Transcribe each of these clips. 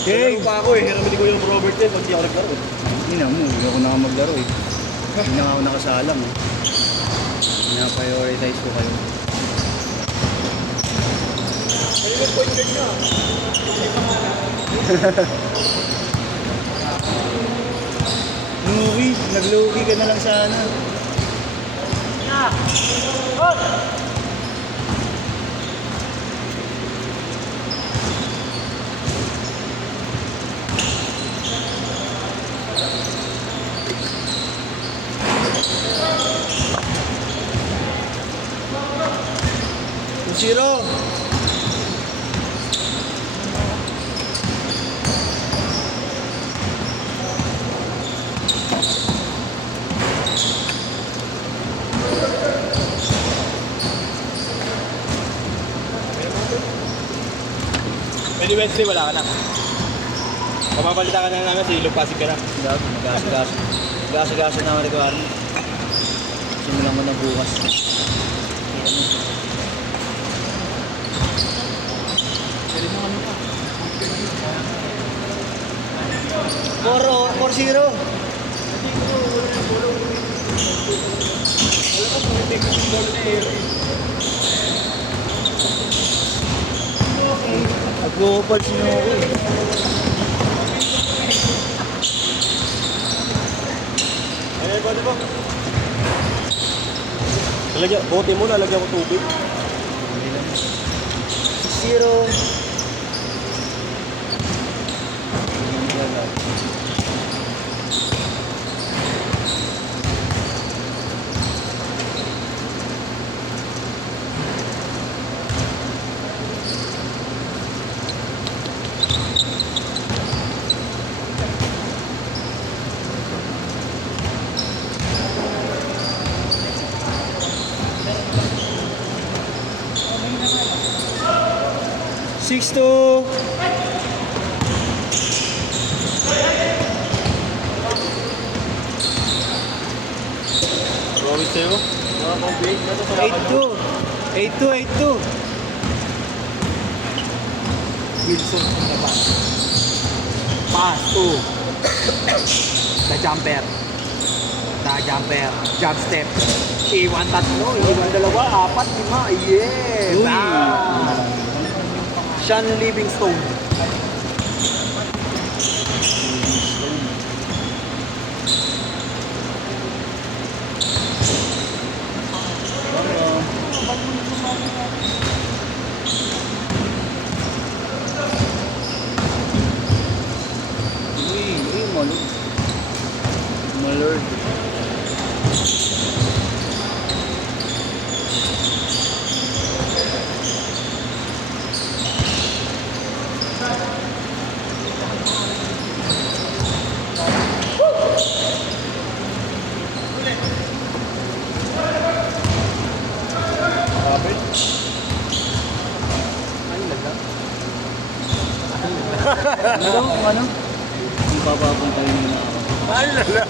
Okay. Nalaro pa ako eh. Hiramili ko yung Robert eh. Pag di ako naglaro eh. Hindi na mo, hindi ako nakamaglaro eh. Hindi na ako nakasalang eh. Pina-prioritize ko kayo. Kailan point guard nyo? Lugi, naglugi ka na lang sana. Zero. Pwede Wednesday wala ka na. Kapapalitan ka na namin sa ilog pasig ka na. Gasa-gasa na ang requirement. Simulan mo na bukas. Puro, 4-0. Nag-uupal si Noe. Ano ba diba? Lalagyan, bote mo lalagyan ko tubig. 0. Six to Promise sa'yo. Mga pang-break na to sa 8-2. 8-2, 8-2. Wilson from the back. Pass to the jumper. The jumper. Jump step. Iwan tatlo. Iwan dalawa. Apat. Lima. Yes. Uy. Sean Livingstone. Malord. Kapit. Ay, lagla. Ano? Ano? Yung papapuntahin mo na ako. Ay, lala.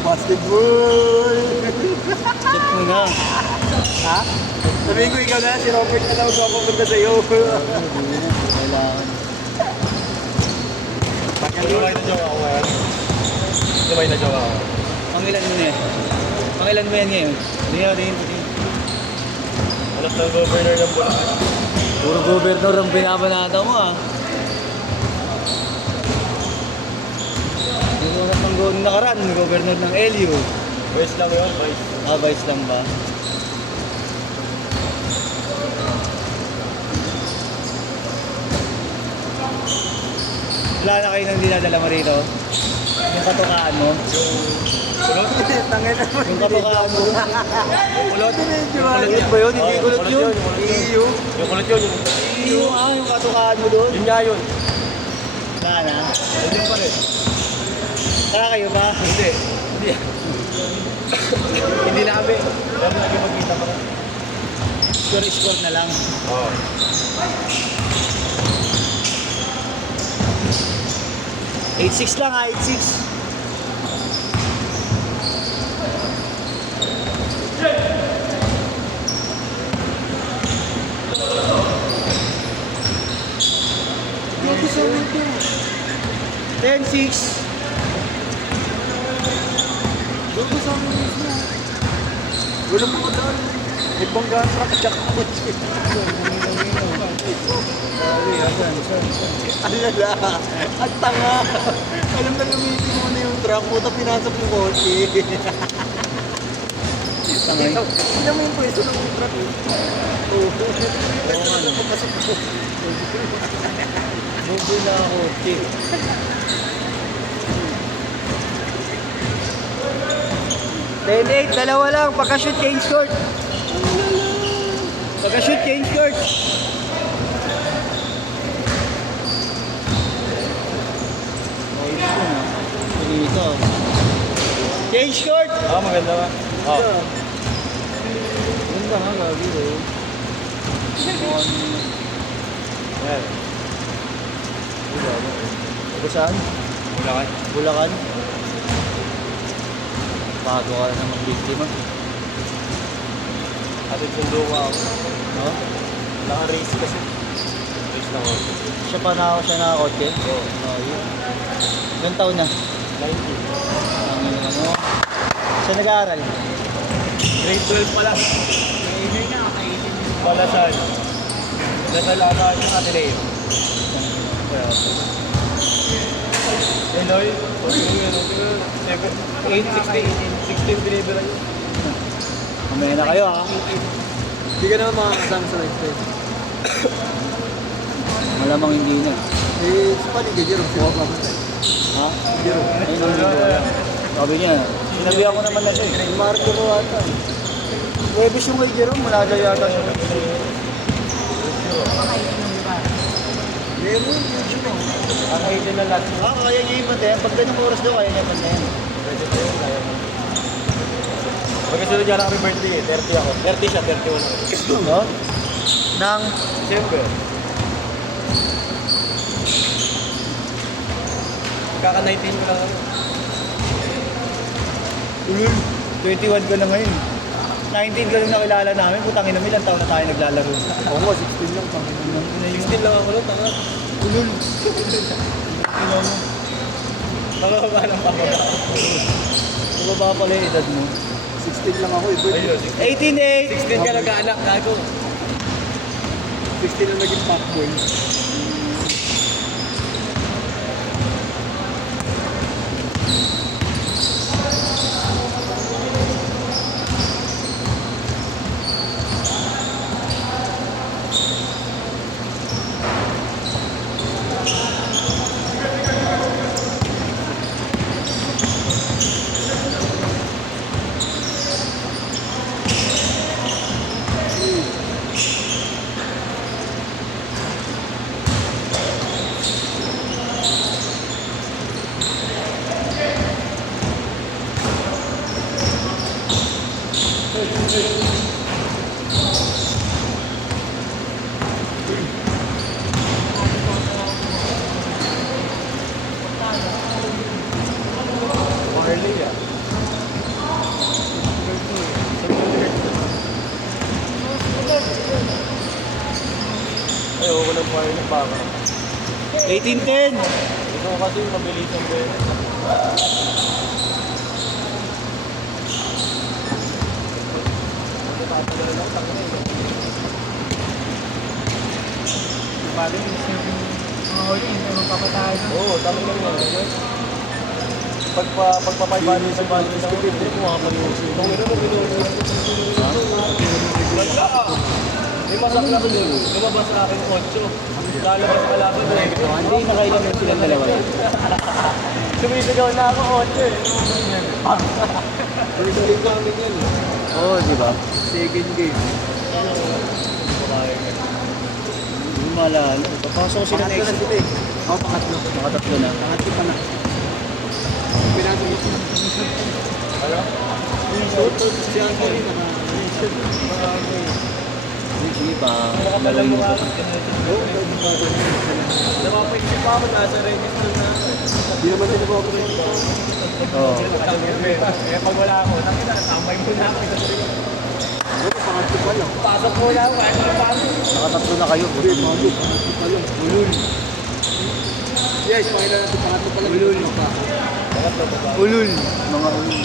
Basketball. Check mo na. Ha? Sabihin ko ikaw na, si Robert na lang pupunta sa'yo. Kailangan. Lumay na joke ako ngayon. Lumay na joke ako. Pangilan mo na yan? Pangilan mo yan ngayon? Tingnan. Alam ng governor ng Bulacan. Puro gobernador ang binabanata mo ah. Yung mga pang nakaraan, gobernador ng LU. Vice lang yun, vice. Ah, vice lang ba? Wala na kayo nang dinadala mo rito? Yung katukaan mo? Kulot? Tangin naman. Yung katukaan mo? Kulot? Kulot ba yun? Hindi kulot yun. EU. Yung kulot yun. Yung katukaan mo doon? Yun nga yun. Sana? Yun yung pa rin. Saka kayo ba? Hindi. Hindi. Hindi namin. Pero lagi magkita pa rin. Score na lang. Oo. 8-6 lang ha, 8-6. Dito sa 10-6. Doon ko sa amin mismo. Walang mga daan. May banggaan truck at saka kotse. Alala, at tanga. Alam na gamitin mo na yung truck, puta pinasok mo kotse. Tangay. Hindi mo yung pwesto ng truck eh. Oo. Papasok mo. Bugoy na ako. Ten-8, dalawa lang. Pagka-shoot, change court. Pagka-shoot, change court. Dito. Change court. Oo, maganda ba? Oo. Ganda nga, gabi eh. Ayan. Ito saan? Bulacan. Bulacan. Bago ka na namang biktima. Atin sundo ko ako. No? Naka-race kasi. Race na ako. Siya nakakotse? Oo. Oh, yun. Ilang taon na? 90. Ang ano? Siya nag-aaral? Grade 12 pa lang. Palasal. Lasal ata yung Ateneo. Eloy, 16 binibira yun. Mamaya na kayo ha. Hindi ka naman makakasama sa lifetime. Malamang hindi na. Eh, sa paligid, Jerome, sila pa ba? Ha? Jerome. Ayun ang hindi ko alam. Sabi niya, sinabihan ko naman na siya eh. Marco ko ata. Webis yung kay Jerome, wala dyan yata siya. Meron, YouTube ako. Kakainin na lahat. Ah, kaya niya yung pati. Pag ganyung oras daw, kaya niya pati. Pwede pa yun, kaya mo. Pagkasunod niya lang kami birthday eh. 30 ako. 30 siya, 31 ako. No? Nang Siyempre. Kaka-19 ko lang ako. ulul, 21 ka na ngayon. 19 ka nung nakilala namin, putangin namin, ilang taon na tayo naglalaro. Oo nga, 16 lang. Panginoon. 16 lang ako nun, tanga. Ulul. Ino mo. Nakakaba ng pababa. Bumaba pala yung edad mo. 16 lang ako, iba. Ayun, 18-8. 16 ka nag-aanak, gago. 16 lang naging fuckboy. Marley ah. Ayoko ng Marley, baka. 18-10. Ito kasi mabilis ang buhay. Oo, dami lang yan. Pagpapay-bali sa bali sa kapitid mo, mga pag-iusip. Kung ito mo pinuha. Wala ka. May masakla ko doon. Lumabas sa akin 8. Lalabas sa kalaban mo. Hindi, nakailan na silang dalawa. Sumisigaw na ako 8 eh. First game namin yan eh. Oo, di ba? Second game. Hindi maalala. Papasok ko sila Pangatlo next. na sila eh. Oo, pangatlo. Nakatatlo na. Pangatlo pa na. Pinasok ito. Ano? Si Anthony naka-mention. Hindi pa. Nakapala mo ka. Oo, pwede pa ito. Napapaisip pa ako nasa register na. Di naman din ako rin. Oo. Eh pag wala ako, nakita, tambay mo na ako. Oo, pangatlo pa lang. Pasok mo na ako, kahit ano pa. Nakatatlo na kayo. Hindi, bago. Pangatlo pa lang. Ulul. Si guys, pakita natin pangatlo pala. Ulul. Ulul. Mga ulul.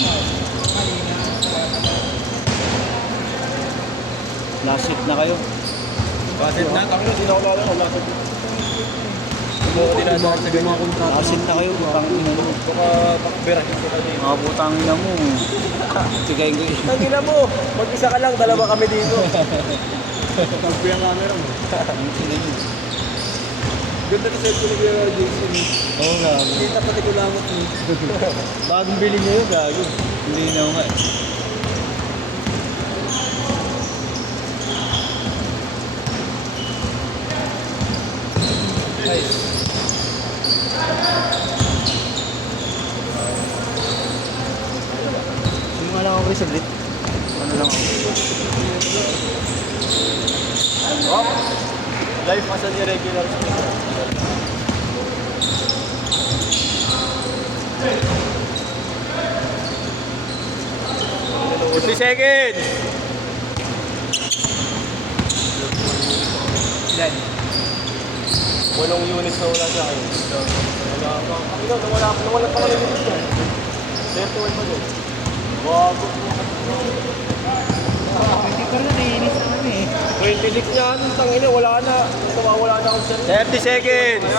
Last hit na kayo. Basit na, kami na, di na ako lalo, wala sa dito. Kumuha din natin sa ganyan. Last hit na kayo, putang ina mo. Baka makabirahin ko na din. Mga putang ina mo. Tigayin ko yun. Tangina mo, mag-isa ka lang, dalawa kami dito. Tagpo yung camera mo. Ang ina yun. Ganda na set ko ni Kuya Jason. Oo nga. Kita pati ko lamot mo. Bagong bili niyo yun, gago. Hindi na nga. Sino nga lang ako kayo saglit? Ano lang ako? Oh, live as an irregular speaker. Fifty seconds! Yan. Walong units na wala sa akin. Wala pa. Nawala pa lang units yan. 31 pa din. Bago. Hindi pa rin naiinis naman eh. 26 yan. Tangina, wala na. Wala na akong sarili. 30 seconds!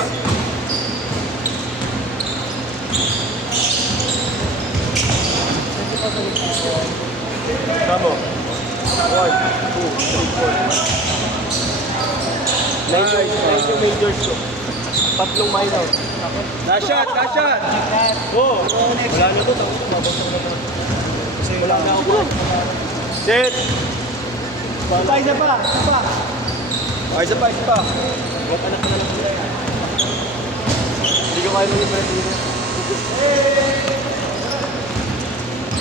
Tamo. 1, 2, 3, 4. Nice yung majors ko. Tatlong minor. Last shot! Last shot! Oo. Wala na to. Mabasok na to. Wala na ako. Set! Isa pa! Ay, isa pa. What anak na lang. Hindi ko kaya mag-ipalit dito.